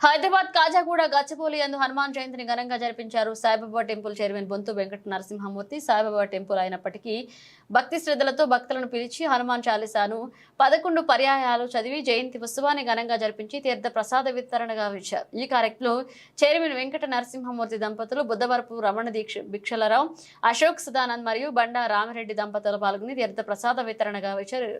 హైదరాబాద్ కాజాగూడ గచ్చపోలి అందు హనుమాన్ జయంతిని ఘనంగా జరిపించారు Saibaba temple chairman Bontu Venkata Narasimhamurthy Saibaba temple అయినప్పటికీ భక్తి శ్రద్ధలతో భక్తులను పిలిచి హనుమాన్ చాలీసాను పదకొండు పర్యాయాలు చదివి జయంతి ఉత్సవాన్ని ఘనంగా జరిపించి తీర్థ ప్రసాద వితరణగా ఇచ్చారు ఈ కార్యక్రమంలో చైర్మన్ వెంకట నరసింహమూర్తి దంపతులు బుద్ధవరపు రమణ దీక్ష భిక్షలరావు అశోక్ సదానంద్ మరియు బండా రామిరెడ్డి దంపతులు పాల్గొని తీర్థ ప్రసాద వితరణగా ఇచ్చారు